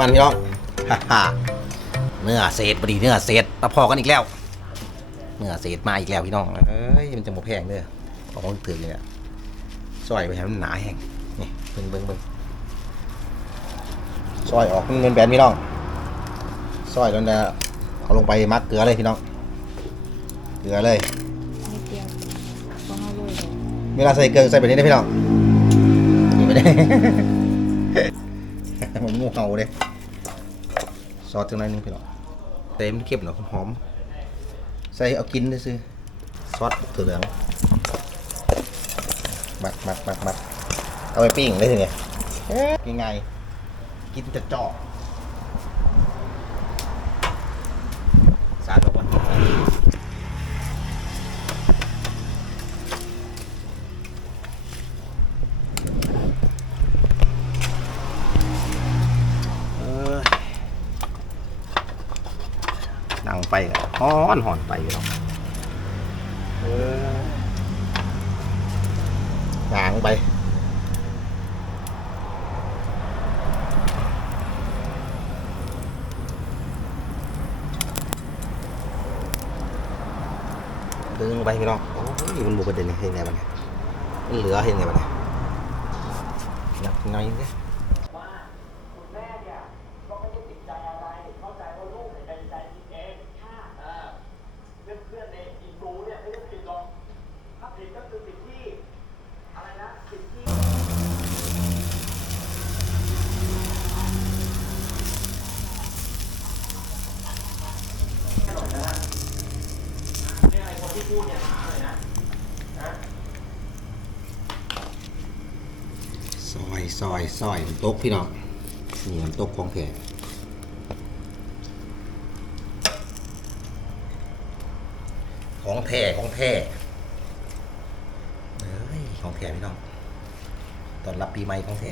มันพี่น้องฮ่าฮ่าเนื้อเศษพอดีเนื้อเศษมาพอกันอีกแล้ว เนื้อเศษมาอีกแล้วพี่น้องเอ้ยมันจะหมแพงเด้อของถือเนี่ยซอยไปให้มันหนาแห้งนี่เบิ่งเบิ่งเบิ่งซอยออกมันเป็นแบนพี่น้องซอยแล้วนะเอาลงไปมักเกลือเลยพี่น้องเกลือเลยนิดเดียวก็ห้าโลเลยเวลาใส่เกลือใส่แบบนี้นะพี่น้องนี่ไม่ได้ มันงูเห่าเลยซอสจังไรนึงพี่น้องเต็มเข็บหน่อยหอม ใส่เอากินได้ซื้อซอสถั่วเหลืองมักมักมักมักเอาไปปิ้งได้ทีไงยังไงกินจะเจาะ ฮ้อนหอนไปพี่น้องเอองางไปดึงไปพี่น้องโอ้ยมันบุกประเด็นเห็นไงบ้างเนี่ยมันเหลือเห็นไงบ้างเนี่ยนักน้อยเนี่ย ซอยซอยซอยน้ำตกพี่น้องนี่น้ำตกของแท้ของแท้ของแท้เอ้ยของแท้พี่น้องตอนรับปีใหม่ของแท้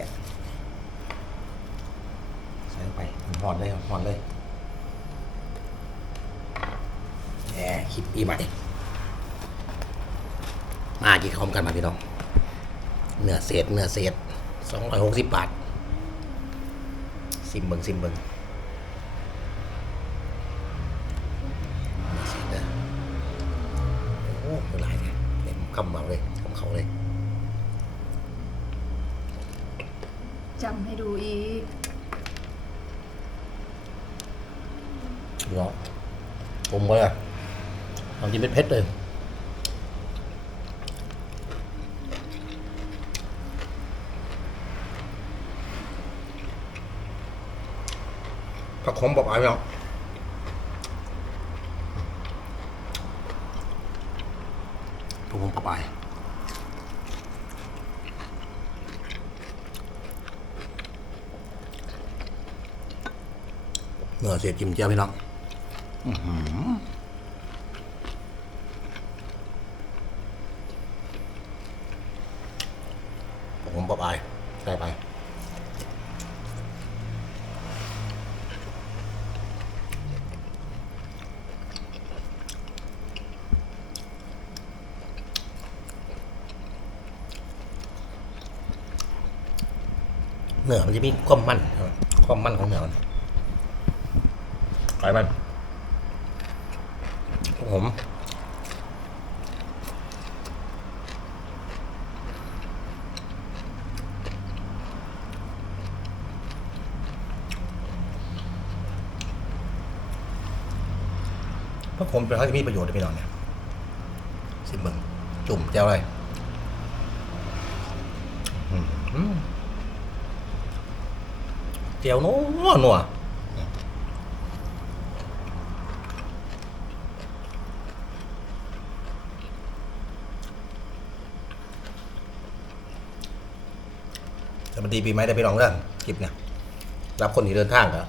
ใส่ลงไปหอนเลยหอนเลยแหมคลิปปีใหม่ มากี่คอมกันมาพี่น้องเนื้อเศษเนื้อเศษสองร้อยหกสิบบาทซิมเบิงซิมเบิงเนื้อเศษเด้อโอ้ไม่หลายเลยเต็มคำเมาเลยคำเขาเลยจำให้ดูอีกพี่น้องผมก็เลยทำกินเป็นเพชรเลย ผักขมบอกอะไรไม่เอาผักขมปะปเนื้อเสียจิ้มเจ้าพี่น้อง อือหือผักขมปะปายใส่ไป เนื้อมันจะมีความมันความมันของเนื้อมันไขมันผมพราะผมเป็นเขาจะมีประโยชน์ด้วยพี่น้องเนี่ยสิบเบิงจุ่มเจ้าอะไรอืม เจียวนัวนัวจะมาดีปีไหมได้พี่น้องเด้อคลิปเนี่ยรับคนที่เดินทางก็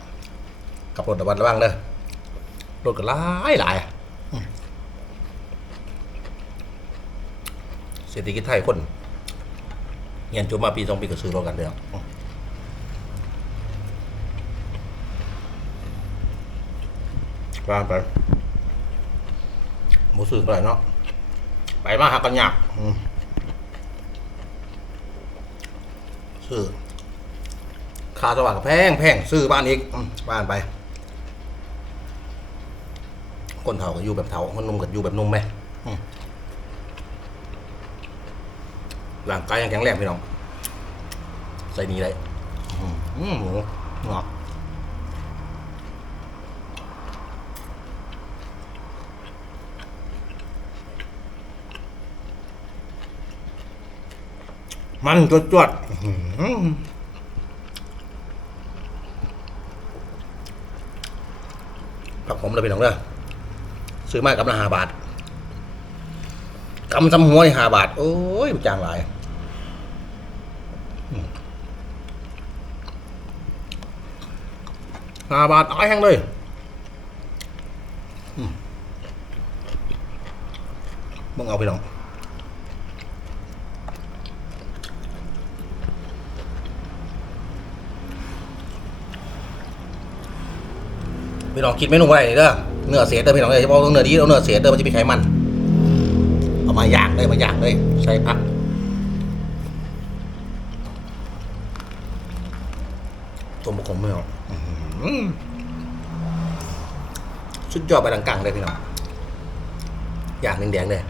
กับรถระวัดระวังเด้อรถก็หลายหลายเศรษฐกิจไทยคนเงินจบมาปีสองปีก็ซื้อรถกันเด้อ กลางไปหมูสื่อไปเนาะไปมาหากันยากอืมซื้อขาสว่างกับแพงแพงซื้อบ้านอีกบ้านไป คนเฒ่าก็อยู่แบบเฒ่าคนนุ่มก็อยู่แบบนุ่มไหมร่างกายยังแข็งแรงพี่น้อง ใส่นี้ได้อืมอืมหงอก มันจวดจวดผักผมเลยพี่น้องเด้อซื้อมากับละห้าบาทกำจำหัวนี่ห้าบาท โอ้ยจางหลายห้าบาทตายแห้งเลยมึงเอาไปลอง พี่น้องกินเมนูอะไรเด้อเนื้อเสียเด้อพี่น้องเด้อเฉพาะเนื้อดีเอาเนื้อเสียเด้อมันจะมีไขมัน เอามาย่างเลยมาย่างเลยใส่ผักต้มะขมไม่เอาอื้อหือสุดยอดไปดังกังเลยพี่น้องอย่างแดงๆเลย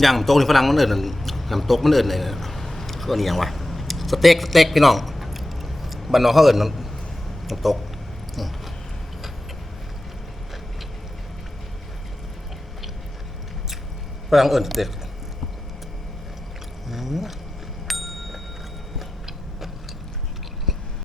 อย่างน้ำตกนี่ฝรั่งมันเอิญน้ำตกมันเอิญเลยเขาเอิญอย่างวะสเต็กสเต็กพี่น้องบ้านน้องเขาเอิญน้ำน้ำตกฝรั่งเอิญสเต็กอืม